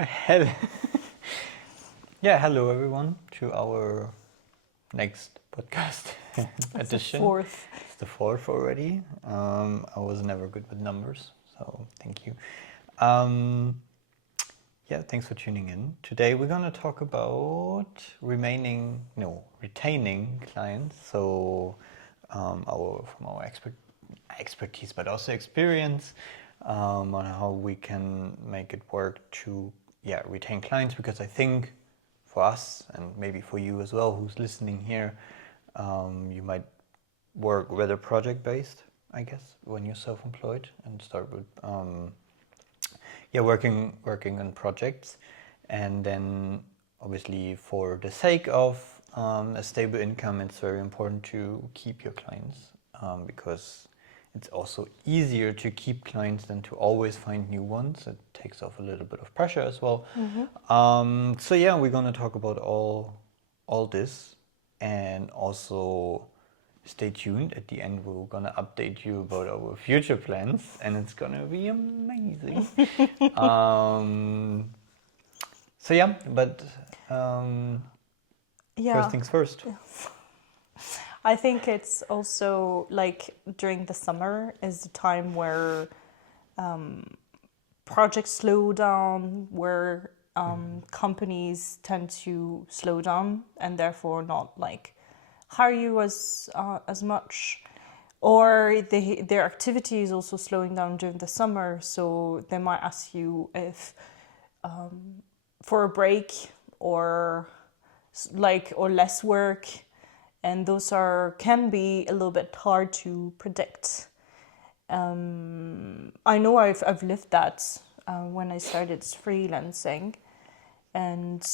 Hel- yeah, hello everyone to our next podcast edition. Fourth. It's the fourth already. I was never good with numbers, so thank you. Yeah, thanks for tuning in. Today we're gonna talk about retaining clients. So from our expertise, but also experience on how we can make it work to retain clients. Because I think for us and maybe for you as well, who's listening here, you might work rather project based, I guess, when you're self-employed and start with working on projects, and then obviously for the sake of a stable income, it's very important to keep your clients, because it's also easier to keep clients than to always find new ones. It takes off a little bit of pressure as well. So yeah, we're gonna talk about all this, and also stay tuned. At the end, we're gonna update you about our future plans, and it's gonna be amazing. So yeah, but first things first. I think it's also like during the summer is the time where projects slow down, where companies tend to slow down and therefore not like hire you as much, or their activity is also slowing down during the summer, so they might ask you if for a break or less work, and those can be a little bit hard to predict. I know I've lived that when I started freelancing, and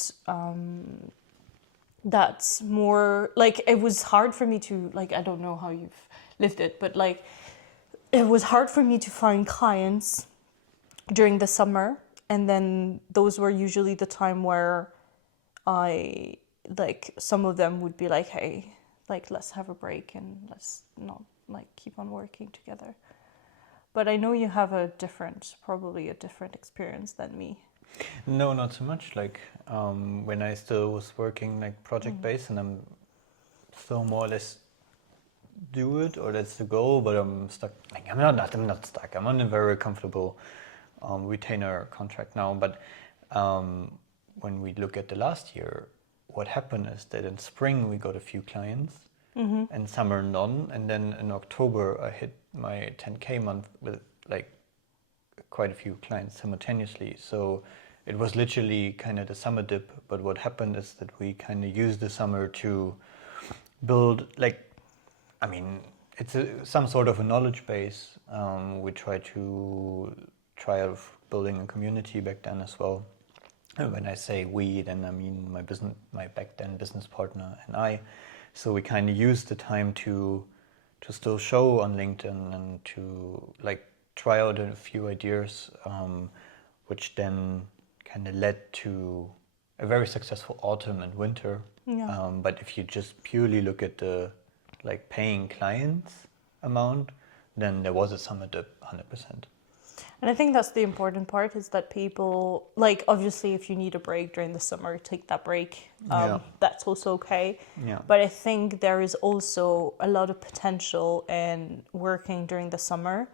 that's more like it was hard for me to I don't know how you've lived it, but it was hard for me to find clients during the summer, and then those were usually the time where I some of them would be like, hey, let's have a break and let's not keep on working together. But I know you have probably a different experience than me. No, not so much. When I still was working project based, and I'm still more or less do it, or that's the goal. But I'm stuck. I'm not stuck. I'm on a very comfortable retainer contract now. But when we look at the last year, what happened is that in spring we got a few clients, and summer none, and then in October I hit my 10K month with quite a few clients simultaneously. So it was literally kind of the summer dip. But what happened is that we kind of used the summer to build it's some sort of a knowledge base. We try out of building a community back then as well. And when I say we, then I mean my back then business partner and I. So we kind of used the time to still show on LinkedIn and to try out a few ideas, which then kind of led to a very successful autumn and winter. Yeah. But if you just purely look at the paying clients amount, then there was a summer dip, 100%. And I think that's the important part, is that people, obviously if you need a break during the summer, take that break. That's also okay. Yeah. But I think there is also a lot of potential in working during the summer,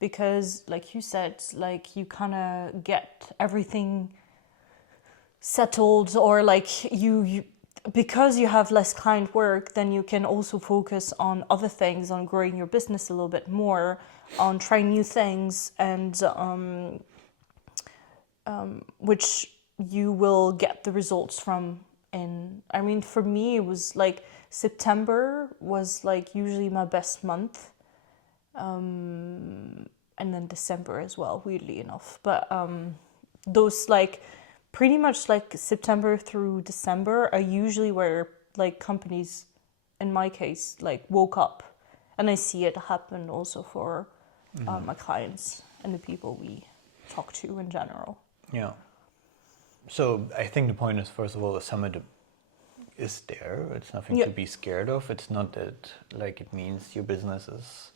because like you said, you kind of get everything settled, or you because you have less client work, then you can also focus on other things, on growing your business a little bit more, on trying new things, and which you will get the results from. For me, it was September was usually my best month, and then December as well, weirdly enough. But those pretty much September through December are usually where companies, in my case, woke up, and I see it happen also for my clients and the people we talk to in general. Yeah. So I think the point is, first of all, the summer is there. It's nothing to be scared of. It's not that it means your business is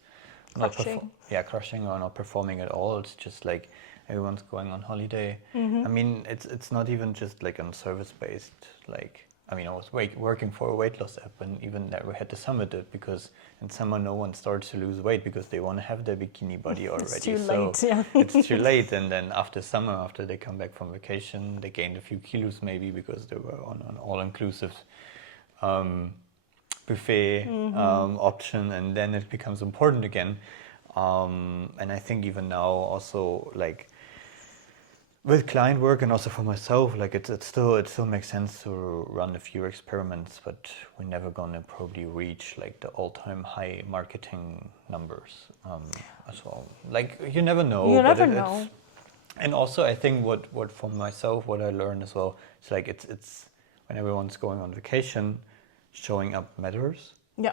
not Crushing. crushing or not performing at all. It's just like everyone's going on holiday. I mean, it's not even just like on service based. Like, I mean, I was working for a weight loss app, and even that we had to summit it because in summer no one starts to lose weight because they want to have their bikini body already. It's too so late, yeah. it's too late. And then after summer, after they come back from vacation, they gained a few kilos maybe because they were on an all-inclusive buffet option, and then it becomes important again. And I think even now also like with client work and also for myself, like it still makes sense to run a few experiments, but we're never gonna probably reach like the all-time high marketing numbers as well. Like you never know. You but never know. And also I think what for myself, what I learned as well, it's like it's when everyone's going on vacation, showing up matters. Yeah.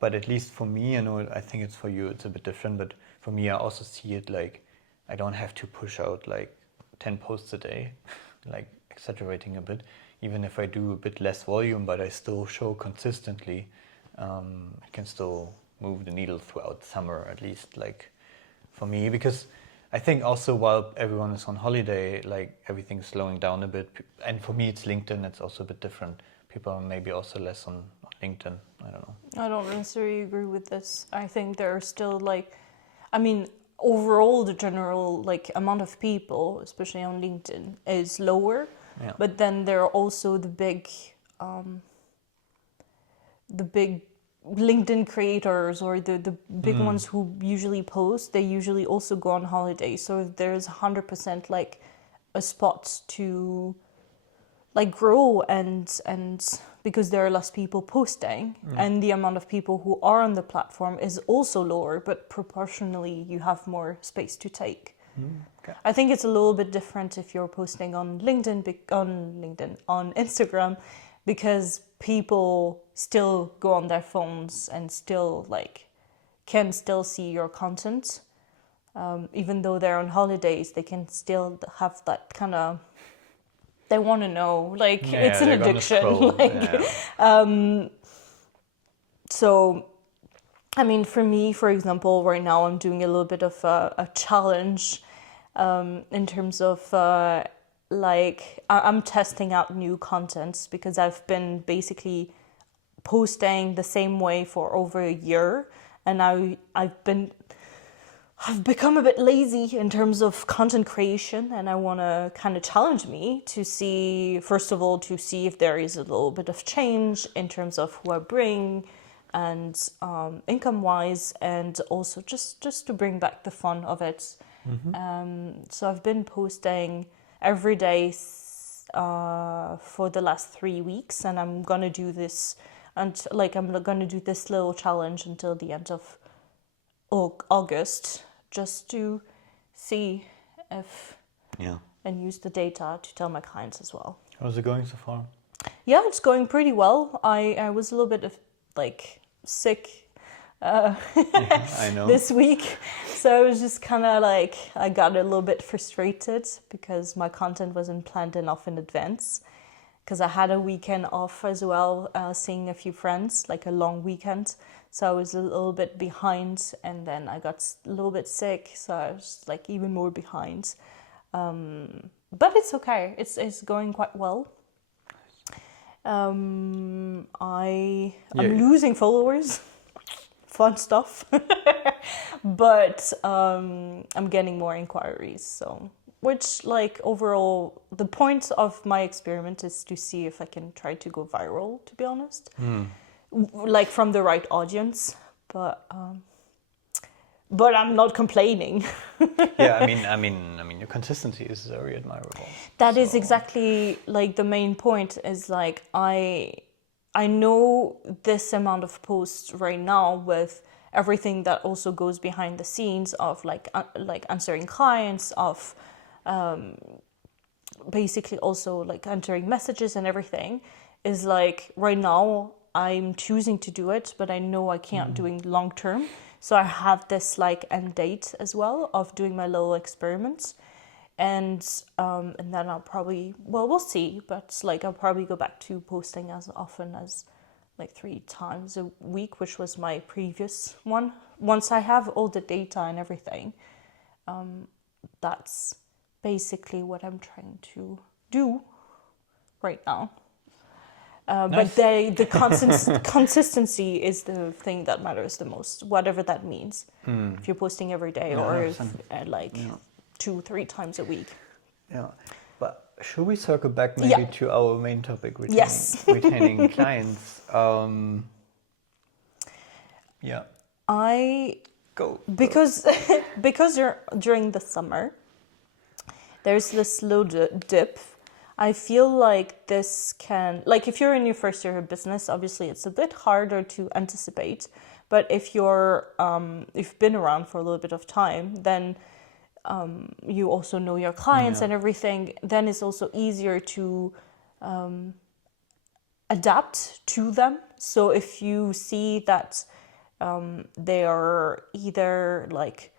But at least for me, I think it's for you, it's a bit different, but for me, I also see it like I don't have to push out like 10 posts a day, like exaggerating a bit, even if I do a bit less volume, but I still show consistently, I can still move the needle throughout summer, at least like for me, because I think also while everyone is on holiday, like everything's slowing down a bit. And for me, it's LinkedIn, it's also a bit different. People are maybe also less on LinkedIn, I don't know. I don't necessarily agree with this. I think there are still like, I mean, overall the general like amount of people, especially on LinkedIn, is lower. Yeah. But then there are also the big LinkedIn creators or the big ones who usually post. They usually also go on holiday. So there's 100% like a spot to like grow and because there are less people posting and the amount of people who are on the platform is also lower, but proportionally you have more space to take. Okay. I think it's a little bit different if you're posting on on Instagram, because people still go on their phones and still like can still see your content. Even though they're on holidays, they can still have that kind of, they want to know, like it's an addiction. Like, so, I mean, for me, for example, right now I'm doing a little bit of a challenge in terms of like I'm testing out new contents because I've been basically posting the same way for over a year, and I've become a bit lazy in terms of content creation, and I want to kind of challenge me to see, first of all, to see if there is a little bit of change in terms of who I bring and income-wise, and also just to bring back the fun of it. So I've been posting every day for the last 3 weeks, and I'm gonna do this, and like I'm gonna do this little challenge until the end of August, just to see if and use the data to tell my clients as well. How's it going so far? Yeah, it's going pretty well. I was a little bit of like sick I know. this week, so I was just kind of like, I got a little bit frustrated because my content wasn't planned enough in advance, because I had a weekend off as well, seeing a few friends, like a long weekend. So I was a little bit behind, and then I got a little bit sick, so I was like even more behind. But it's okay. It's going quite well. I'm losing followers, fun stuff, but I'm getting more inquiries. So, which like overall, the point of my experiment is to see if I can try to go viral. To be honest. Like from the right audience, but I'm not complaining. Yeah, I mean, your consistency is very admirable. That is exactly like the main point. Is like I know this amount of posts right now with everything that also goes behind the scenes of like answering clients, of basically also like answering messages and everything, is like right now I'm choosing to do it, but I know I can't doing long term. So I have this like end date as well of doing my little experiments, and then I'll probably, well, we'll see, but like I'll probably go back to posting as often as like 3 times a week, which was my previous one. Once I have all the data and everything, that's basically what I'm trying to do right now. But the consistency is the thing that matters the most, whatever that means. If you're posting every day or if, like 2-3 times a week. Yeah, but should we circle back maybe to our main topic, retaining clients? I go because because during the summer there's this slow dip. I feel like this can, like if you're in your first year of business, obviously it's a bit harder to anticipate. But if you've been around for a little bit of time, then you also know your clients and everything. Then it's also easier to adapt to them. So if you see that they are either like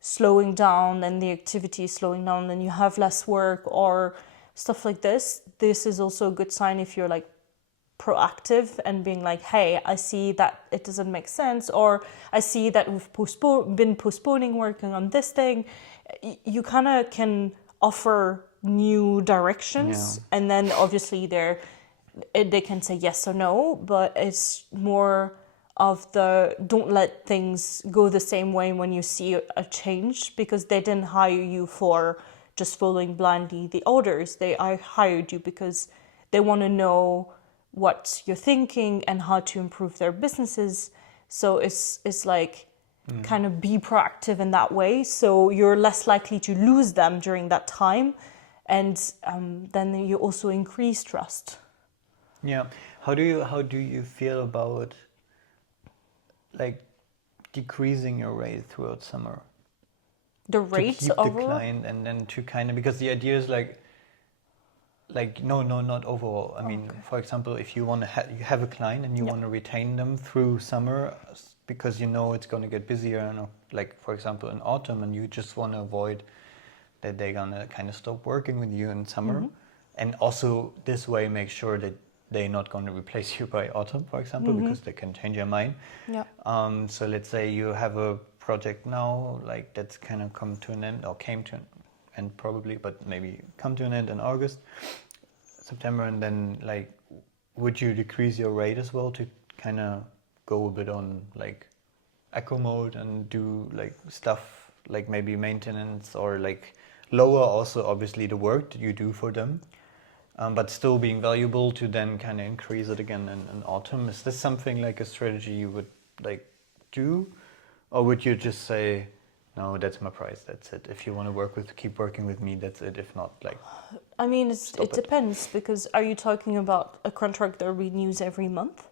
slowing down and the activity is slowing down, then you have less work or stuff like this. This is also a good sign if you're like proactive and being like, hey, I see that it doesn't make sense, or I see that we've been postponing working on this thing. You kind of can offer new directions, and then obviously they can say yes or no, but it's more of the don't let things go the same way when you see a change, because they didn't hire you for just following blindly the orders. They hired you because they want to know what you're thinking and how to improve their businesses. So it's like kind of be proactive in that way. So you're less likely to lose them during that time, and then you also increase trust. Yeah. How do you feel about like decreasing your rate throughout summer? The rate to keep overall? the client, and then to kind of, because the idea is like no, not overall. I mean, for example, if you want to you have a client and you want to retain them through summer because you know it's going to get busier, and like for example in autumn, and you just want to avoid that they're gonna kind of stop working with you in summer, and also this way make sure that they're not going to replace you by autumn, for example, because they can change their mind. Yeah. So let's say you have a project now, like that's kind of come to an end, or came to an end probably, but maybe come to an end in August, September, and then like, would you decrease your rate as well to kind of go a bit on like eco mode and do like stuff like maybe maintenance, or like lower also obviously the work that you do for them, but still being valuable to then kind of increase it again in autumn? Is this something like a strategy you would like do? Or would you just say, no, that's my price, that's it. If you want to keep working with me, that's it. If not, like... I mean, it depends, because are you talking about a contract that renews every month?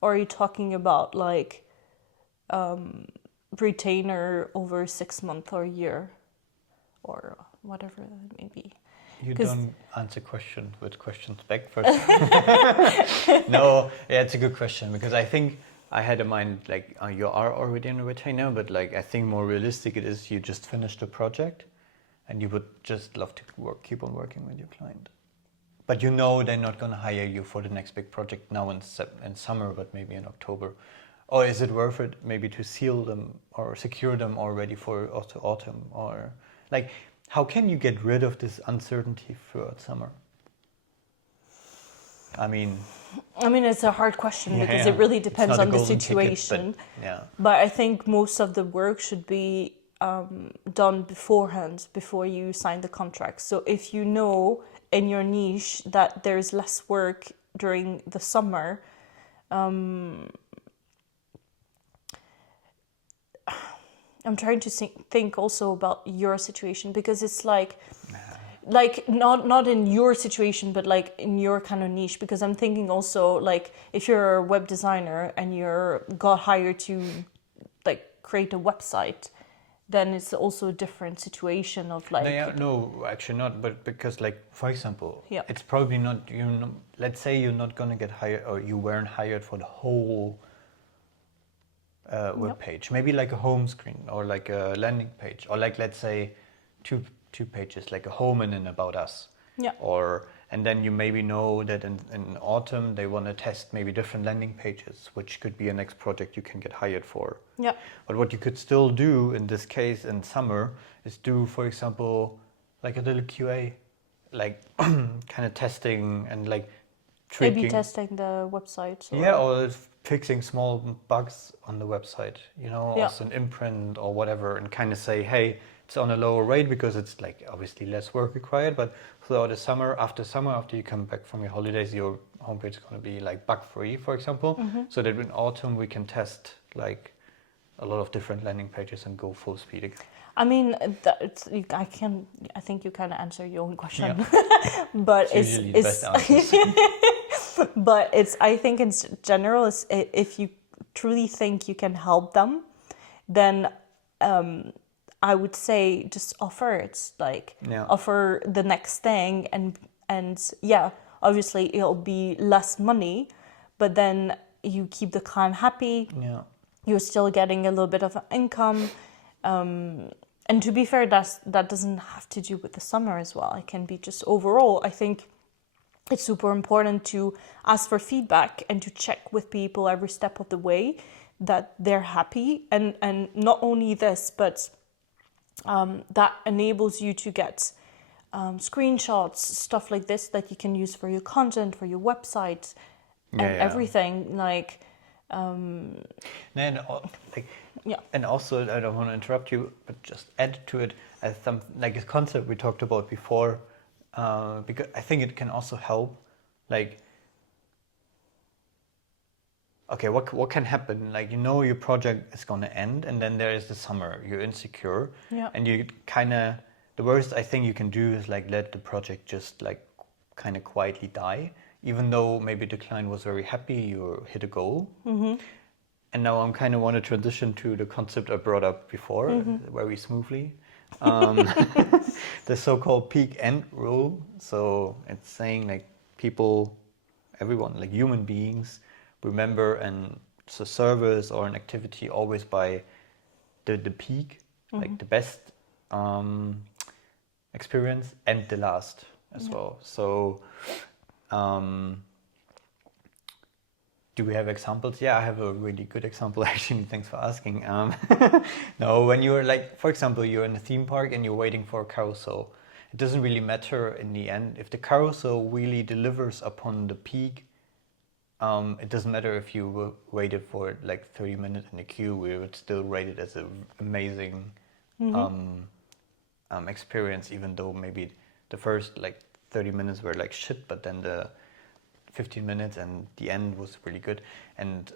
Or are you talking about like retainer over 6 months or a year? Or whatever it may be. You don't answer questions with questions back first. No, yeah, it's a good question, because I think I had in mind like you are already in a retainer, but like I think more realistic it is you just finished a project and you would just love to keep on working with your client. But you know they're not going to hire you for the next big project now in summer, but maybe in October. Or is it worth it maybe to seal them or secure them already for autumn? Or like, how can you get rid of this uncertainty throughout summer? I mean, it's a hard question, because it really depends on the situation. Ticket, but I think most of the work should be done beforehand, before you sign the contract. So if you know in your niche that there's less work during the summer, I'm trying to think also about your situation, because it's like not in your situation, but like in your kind of niche. Because I'm thinking also like if you're a web designer and got hired to like create a website, then it's also a different situation of like... No, actually not. But because like, for example, Yeah. it's probably not, let's say you're not going to get hired, or you weren't hired for the whole web page. Maybe like a home screen, or like a landing page, or like, let's say two pages, like a home and an about us. Yeah. Or And then you maybe know that in autumn they want to test maybe different landing pages, which could be a next project you can get hired for. Yeah. But what you could still do in this case in summer is do, for example, like a little QA, like kind of testing and like A/B tweaking. testing the website. Yeah, or fixing small bugs on the website, you know, Yeah. also an imprint or whatever, and kind of say, hey, it's on a lower rate because it's like obviously less work required, but throughout the summer, after you come back from your holidays, your homepage is going to be like bug free, for example, so that in autumn we can test like a lot of different landing pages and go full speed again. I mean, I think you kind of answer your own question, Yeah. but It's usually the best answers. but I think in general, if you truly think you can help them, then I would say just offer it, like Yeah. offer the next thing, and yeah, obviously it'll be less money, but then you keep the client happy. Yeah. You're still getting a little bit of income. And to be fair, that doesn't have to do with the summer as well. It can be just overall. I think it's super important to ask for feedback and to check with people every step of the way that they're happy. And not only this, but that enables you to get screenshots, stuff like this that you can use for your content, for your website, and everything. Like, And like, yeah. And also, I don't want to interrupt you, but just add to it as some like a concept we talked about before, because I think it can also help. Like, okay, what can happen? Like, you know, your project is gonna end, and then there is the summer. You're insecure, Yeah. and you kind of the worst I think you can do is like let the project just like kind of quietly die, even though maybe the client was very happy you hit a goal. And now I'm kind of want to transition to the concept I brought up before very smoothly. The so-called peak end rule. So it's saying like people, everyone, like human beings, remember and it's a service or an activity always by the peak, like the best experience and the last as well. So do we have examples? Yeah, I have a really good example actually. Thanks for asking. No, when you're like, for example, you're in a theme park and you're waiting for a carousel. It doesn't really matter in the end. If the carousel really delivers upon the peak, it doesn't matter if you waited for like 30 minutes in the queue, we would still rate it as an amazing experience, even though maybe the first like 30 minutes were like shit, but then the 15 minutes and the end was really good. And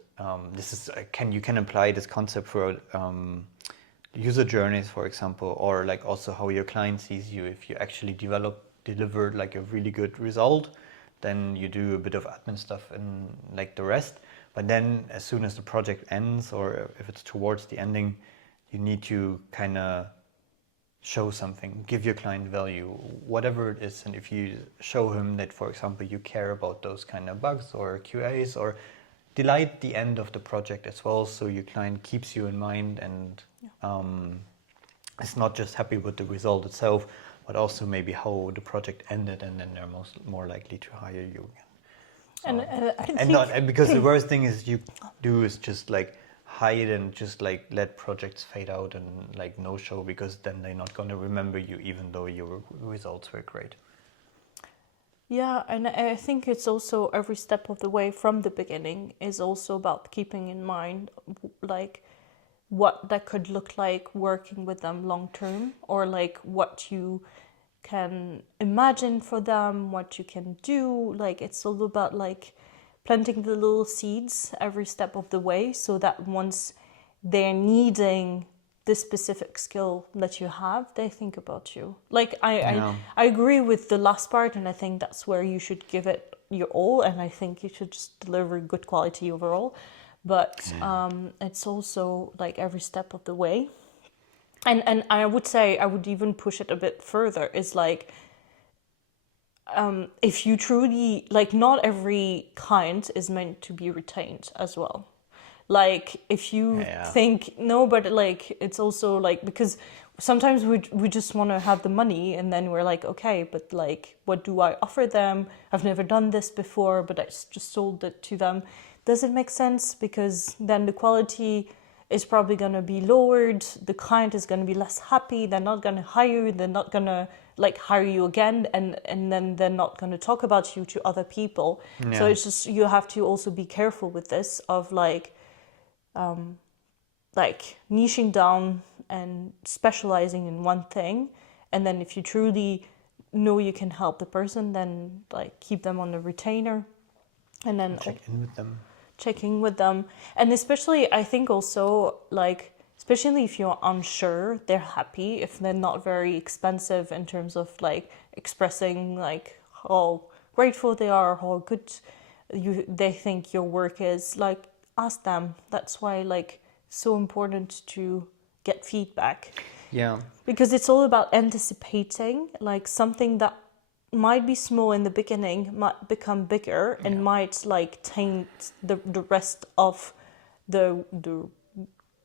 this is you can apply this concept for user journeys, for example, or like also how your client sees you. If you actually delivered like a really good result, then you do a bit of admin stuff and like the rest. But then as soon as the project ends, or if it's towards the ending, you need to kind of show something, give your client value, whatever it is. And if you show him that, for example, you care about those kind of bugs or QAs, or delight the end of the project as well, so your client keeps you in mind and is not just happy with the result itself, but also maybe how the project ended, and then they're more likely to hire you again. So, and because the worst thing is you do is just like hide and just like let projects fade out and like no show, because then they're not going to remember you even though your results were great. Yeah, and I think it's also every step of the way from the beginning is also about keeping in mind like what that could look like working with them long term, or like what you can imagine for them, what you can do. Like it's all about like planting the little seeds every step of the way, so that once they're needing this specific skill that you have, they think about you. Like I agree with the last part, and I think that's where you should give it your all, and I think you should just deliver good quality overall. But it's also like every step of the way. And I would say, I would even push it a bit further, is like, if you truly, like, not every client is meant to be retained as well. Like, if you think, no, but like, it's also like, because sometimes we just want to have the money, and then we're like, okay, but like, what do I offer them? I've never done this before, but I just sold it to them. Does it make sense? Because then the quality is probably going to be lowered. The client is going to be less happy. They're not going to hire you. They're not going to like hire you again, and then they're not going to talk about you to other people. Yeah. So it's just, you have to also be careful with this of like niching down and specializing in one thing, and then if you truly know you can help the person, then like keep them on the retainer, and then checking with them. And especially, I think also, like, especially if you're unsure, they're happy if they're not very expensive in terms of like expressing like how grateful they are, how good they think your work is. Like, ask them. That's why like so important to get feedback. Yeah. Because it's all about anticipating, like something that might be small in the beginning might become bigger and might like taint the rest of the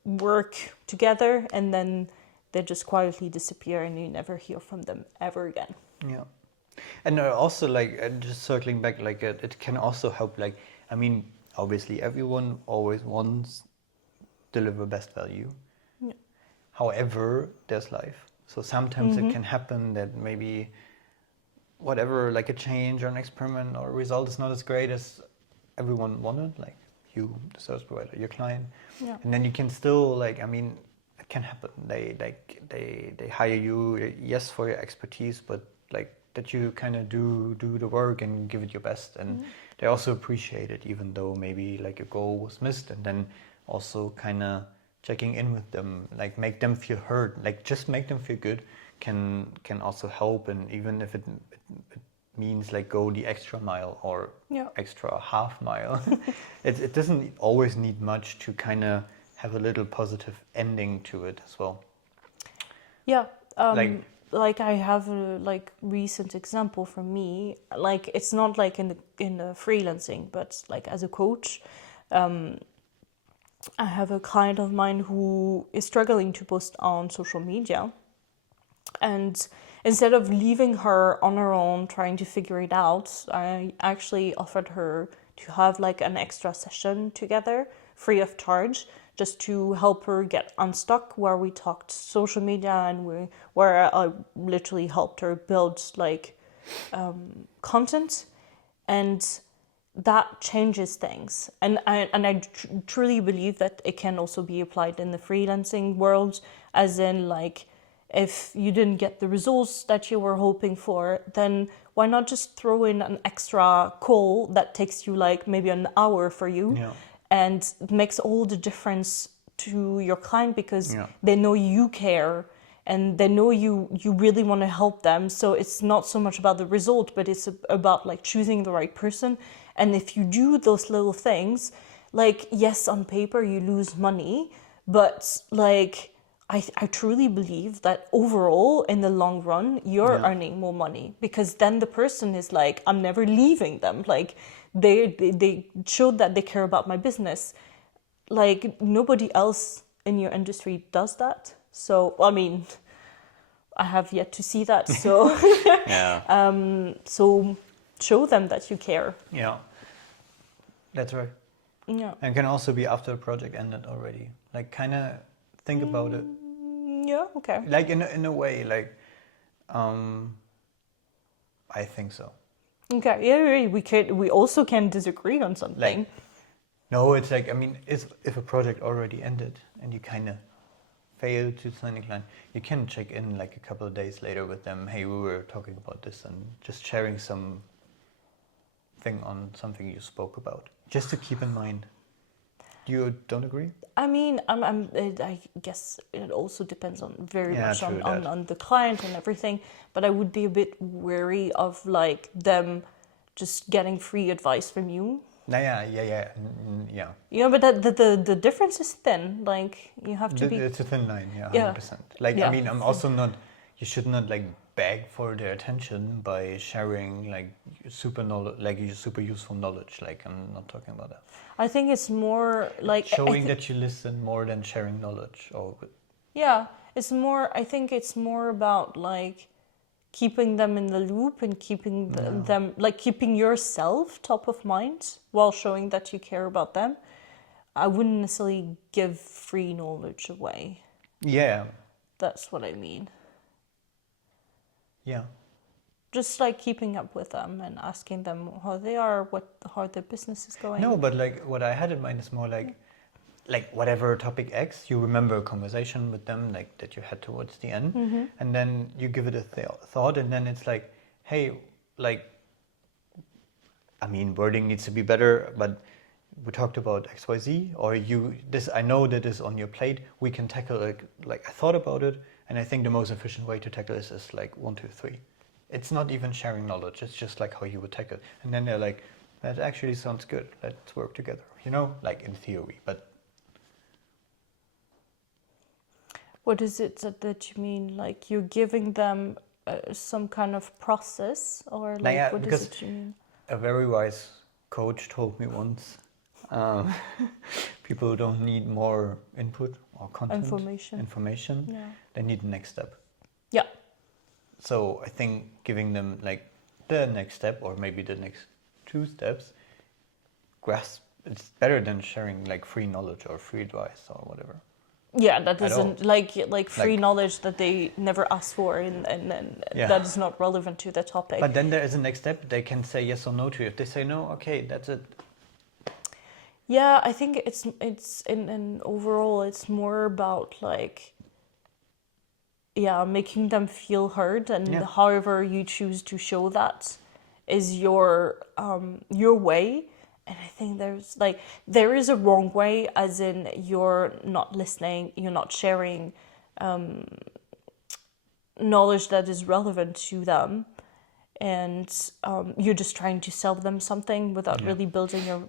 work together, and then they just quietly disappear and you never hear from them ever again. Yeah. And also like just circling back, like it can also help, like, I mean, obviously everyone always wants deliver best value. Yeah. However, there's life. So sometimes it can happen that maybe whatever, like a change or an experiment or a result is not as great as everyone wanted, like you, the service provider, your client. Yeah. And then you can still, like, I mean, it can happen. They hire you, yes, for your expertise, but like that you kind of do the work and give it your best. And they also appreciate it, even though maybe like a goal was missed. And then also kind of checking in with them, like make them feel heard, like just make them feel good can also help. And even if it means like go the extra mile or extra half mile, it doesn't always need much to kind of have a little positive ending to it as well. Yeah. Like I have a like recent example from me, like it's not like in the freelancing, but like as a coach, I have a client of mine who is struggling to post on social media. And instead of leaving her on her own trying to figure it out, I actually offered her to have like an extra session together, free of charge, just to help her get unstuck, where we talked social media and where I literally helped her build like content. And that changes things. And I truly believe that it can also be applied in the freelancing world, as in like, if you didn't get the results that you were hoping for, then why not just throw in an extra call that takes you like maybe an hour for you, and it makes all the difference to your client, because they know you care and they know you really want to help them. So it's not so much about the result, but it's about like choosing the right person. And if you do those little things, like, yes, on paper you lose money, but like I truly believe that overall, in the long run, you're earning more money, because then the person is like, I'm never leaving them. Like they showed that they care about my business. Like nobody else in your industry does that. So, I mean, I have yet to see that. So, so show them that you care. Yeah, that's right. Yeah. And it can also be after the project ended already. Like, kind of think about it. Yeah, okay. Like in a way, like, I think so. Okay, yeah, we also can disagree on something. Like, no, it's like, I mean, if a project already ended and you kind of failed to sign a client, you can check in like a couple of days later with them. Hey, we were talking about this, and just sharing some thing on something you spoke about, just to keep in mind. You don't agree? I mean, I guess it also depends on very much on the client and everything. But I would be a bit wary of like them just getting free advice from you. Yeah. You know, but the difference is thin. Like you have to be. It's a thin line, 100%. Like, I mean, I'm also not. You should not like beg for their attention by sharing like super useful knowledge. Like, I'm not talking about that. I think it's more like showing that you listen more than sharing knowledge. Yeah, It's more, I think it's more about like keeping them in the loop and keeping them, like keeping yourself top of mind while showing that you care about them. I wouldn't necessarily give free knowledge away. Yeah. That's what I mean. Yeah. Just like keeping up with them and asking them how they are, how their business is going. No, but like what I had in mind is more like whatever topic X, you remember a conversation with them like that you had towards the end, and then you give it a thought, and then it's like, hey, like, I mean, wording needs to be better, but we talked about XYZ, or I know that is on your plate, we can tackle it, like I thought about it, and I think the most efficient way to tackle this is like 1, 2, 3. It's not even sharing knowledge, it's just like how you would tackle it. And then they're like, that actually sounds good, let's work together, like in theory, but... What is it that you mean? Like you're giving them some kind of process, or like what is it you mean? A very wise coach told me once, people don't need more input or content, information. Yeah. They need the next step. Yeah. So I think giving them like the next step, or maybe the next 2 steps, it's better than sharing like free knowledge or free advice or whatever. Yeah, that isn't like free knowledge that they never asked for, and that is not relevant to the topic. But then there is a next step. They can say yes or no to it. If they say no, okay, that's it. Yeah, I think it's in overall it's more about like, making them feel heard, and however you choose to show that is your way. And I think there is a wrong way, as in you're not listening, you're not sharing knowledge that is relevant to them, and you're just trying to sell them something without really building a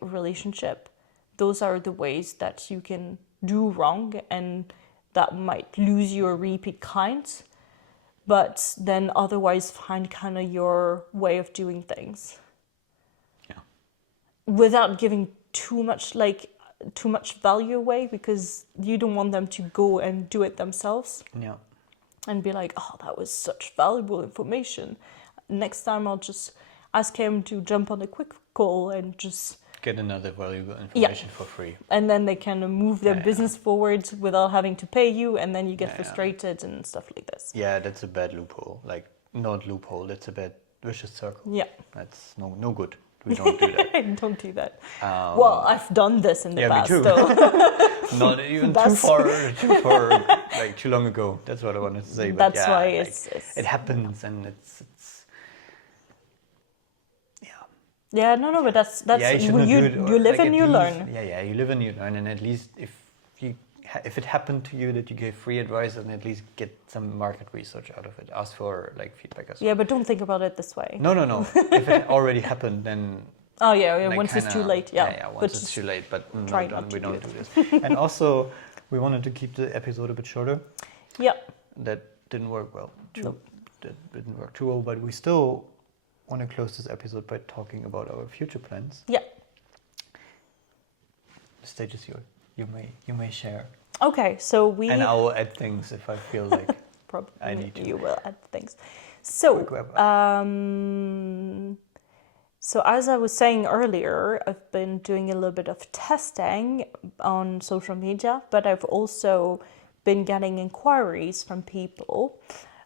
relationship. Those are the ways that you can do wrong, and that might lose your repeat clients, but then otherwise find kind of your way of doing things. Without giving too much value away, because you don't want them to go and do it themselves. Yeah. And be like, oh, that was such valuable information. Next time I'll just ask him to jump on a quick call and just get another valuable information for free. And then they can move their business forward without having to pay you, and then you get frustrated and stuff like this. Yeah, that's a bad loophole. Like, not loophole, that's a bad vicious circle. Yeah. That's no good. We don't do that. Don't do that. Well, I've done this in the past, me too. though. Not even too far, like too long ago. That's what I wanted to say. But that's why it happens, and it's Yeah, no, but that's you live and you learn. Yeah, you live and you learn, and at least if it happened to you that you gave free advice, then at least get some market research out of it. Ask for feedback as well. Yeah, but don't think about it this way. No. If it already happened, then once it's too late. Once it's too late. But we don't do this. And also, we wanted to keep the episode a bit shorter. Yeah. That didn't work well. That didn't work too well. But we still want to close this episode by talking about our future plans. Yeah. The stage is yours. You may share. Okay, so and I will add things if I feel like probably I need to. You will add things. So, so as I was saying earlier, I've been doing a little bit of testing on social media, but I've also been getting inquiries from people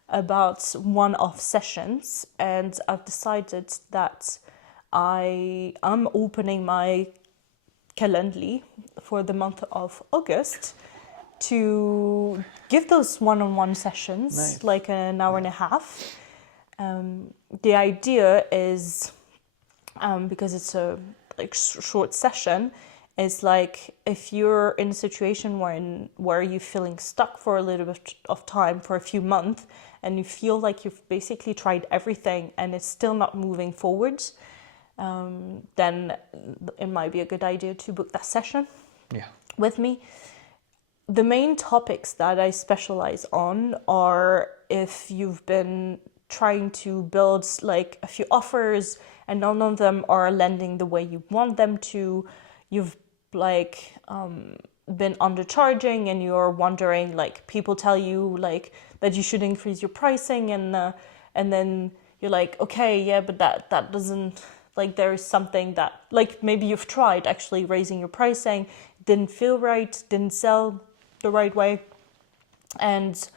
about one-off sessions, and I've decided that I am opening my Calendly for the month of August to give those one-on-one sessions, like an hour and a half. The idea is, because it's a short session, is like if you're in a situation where you're feeling stuck for a little bit of time, for a few months, and you feel like you've basically tried everything and it's still not moving forward, then it might be a good idea to book that session with me. The main topics that I specialize on are if you've been trying to build like a few offers and none of them are landing the way you want them to, you've like been undercharging and you're wondering, like, people tell you like that you should increase your pricing, and then you're like, okay, yeah, but that doesn't, like, there is something that, like, maybe you've tried actually raising your pricing, didn't feel right, didn't sell the right way, and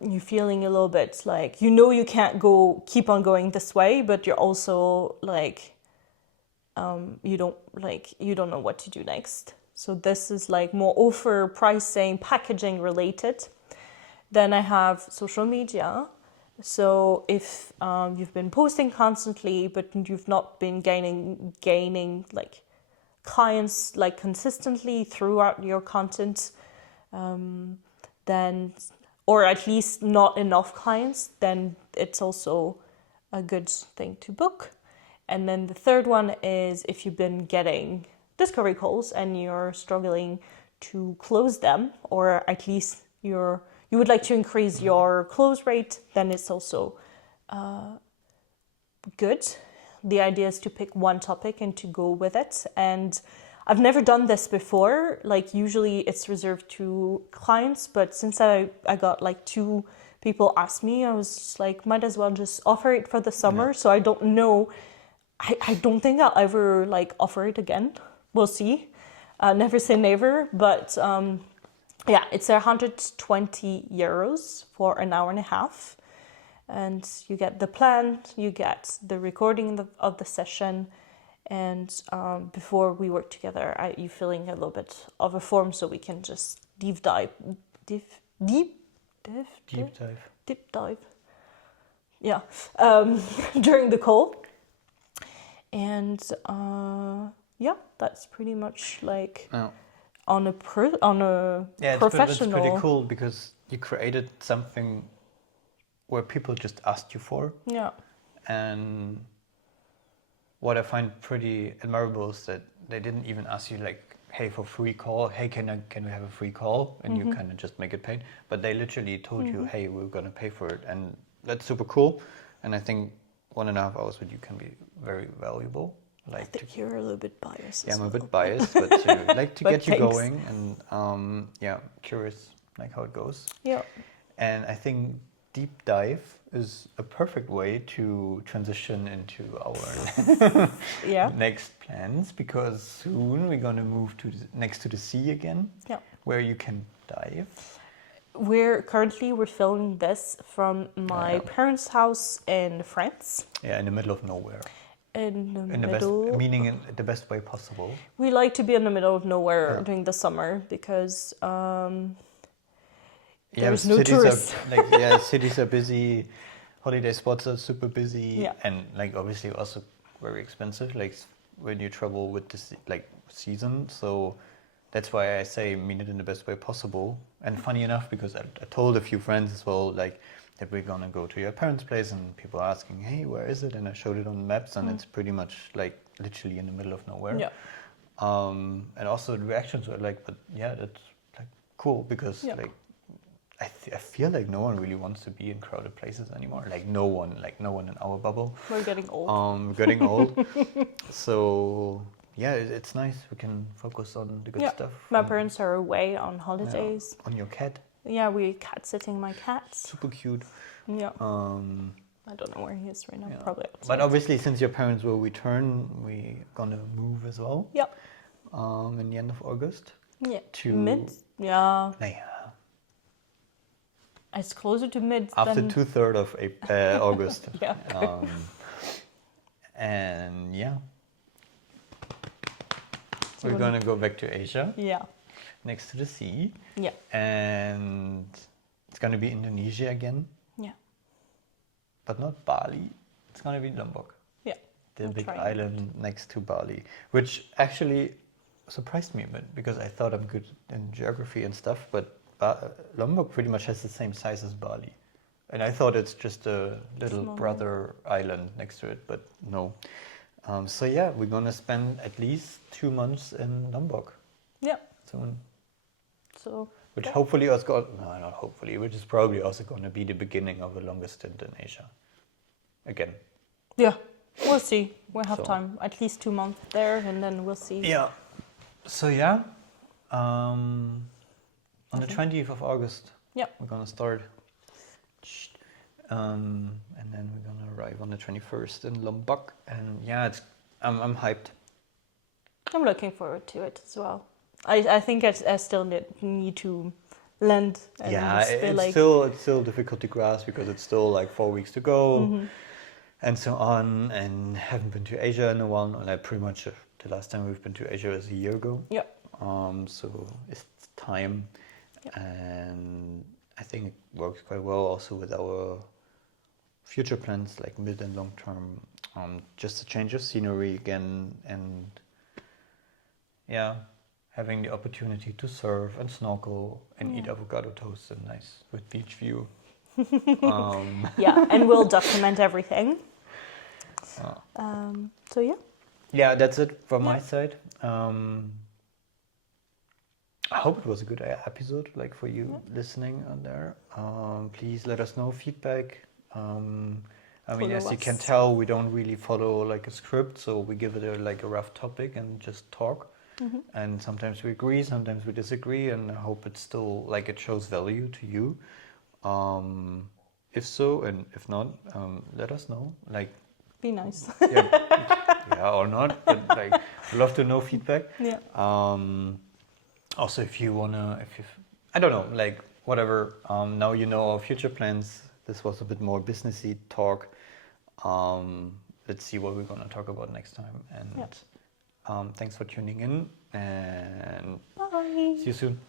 you're feeling a little bit like, you can't keep on going this way, but you're also like, you don't know what to do next. So this is like more offer, pricing, packaging related. Then I have social media. So if you've been posting constantly, but you've not been gaining like clients like consistently throughout your content, then, or at least not enough clients, then it's also a good thing to book. And then the third one is if you've been getting discovery calls and you're struggling to close them, or at least you would like to increase your close rate, then it's also good. The idea is to pick one topic and to go with it. And I've never done this before. Like, usually it's reserved to clients, but since I got like 2 people ask me, I was just like, might as well just offer it for the summer. Yeah. So I don't know. I don't think I'll ever like offer it again. We'll see. Never say never. But yeah, it's 120 euros for an hour and a half. And you get the plan, you get the recording of the session. And before we work together, you filling a little bit of a form so we can just deep dive. Yeah, during the call. And yeah, that's pretty much like on a professional. It's pretty cool because you created something where people just asked you for. Yeah. And what I find pretty admirable is that they didn't even ask you like, hey, for free call, hey, can we have a free call? And you kind of just make it paid. But they literally told you, hey, we're gonna pay for it, and that's super cool. And I think 1.5 hours with you can be very valuable. Like, I think you're a little bit biased. Yeah, I'm a bit biased, but to like to get you thanks. going, and yeah, curious like how it goes. Yeah. And I think deep dive is a perfect way to transition into our next plans, because soon we're gonna move to next to the sea again, where you can dive. We're filming this from my parents' house in France. Yeah, in the middle of nowhere. In the middle, meaning in the best way possible. We like to be in the middle of nowhere during the summer because there's no tourists. Cities are busy, holiday spots are super busy, and like obviously also very expensive. Like when you travel with this like season, so that's why I say mean it in the best way possible. And funny enough, because I told a few friends as well, like, that we're gonna go to your parents' place, and people are asking, hey, where is it? And I showed it on maps, and it's pretty much like literally in the middle of nowhere. Yeah. And also the reactions were like, but yeah, that's like cool, because like I feel like no one really wants to be in crowded places anymore. Like no one in our bubble. We're getting old. We're getting old. So yeah, it's nice. We can focus on the good stuff. My parents are away on holidays. On your cat. Yeah, we're cat sitting my cat. Super cute. Yeah. I don't know where he is right now. Probably outside. But obviously, since your parents will return, we're gonna move as well. Yep. In the end of August. Yeah. To mid. Yeah. Yeah. It's closer to mid. After 2/3 of August. Yeah. And yeah. We're gonna go back to Asia. Yeah. Next to the sea. Yeah. And it's gonna be Indonesia again. Yeah. But not Bali. It's gonna be Lombok. Yeah. The big island next to Bali, which actually surprised me a bit, because I thought I'm good in geography and stuff, but Lombok pretty much has the same size as Bali. And I thought it's just a little brother island next to it, but no. So yeah, we're gonna spend at least 2 months in Lombok. Yeah. Soon. So. Which hopefully also not hopefully, which is probably also going to be the beginning of a longer stint in Asia. Again. Yeah, we'll see. We'll have time. At least 2 months there, and then we'll see. Yeah. So yeah, On the 20th of August, Yep. we're gonna start. And then we're gonna arrive on the 21st in Lombok, and yeah, I'm hyped. I'm looking forward to it as well. I think I still need to land. And Yeah, just feel it's still difficult to grasp because it's still like 4 weeks to go, Mm-hmm. and so on. And haven't been to Asia in a while. And like pretty much the last time we've been to Asia is a year ago. Yep. So it's time, Yep. and I think it works quite well also with our future plans, like mid and long term. Just a change of scenery again, and yeah, having the opportunity to surf and snorkel and eat avocado toast and nice with beach view. Yeah, and we'll document everything. Uh, So yeah. yeah, that's it from Yeah. my side. I hope it was a good episode, like for you listening on there. Please let us know feedback. I mean, Follow as you can us. tell, we don't really follow like a script, so we give it like a rough topic and just talk. And sometimes we agree, sometimes we disagree, and I hope it's still like it shows value to you. If so, and if not, let us know. Like, Be nice. yeah, yeah or not, but like, we'd love to know feedback. Yeah. Also, if you wanna, I don't know, like whatever. Now you know our future plans. This was a bit more businessy talk. Let's see what we're gonna talk about next time. And thanks for tuning in, and Bye. see you soon.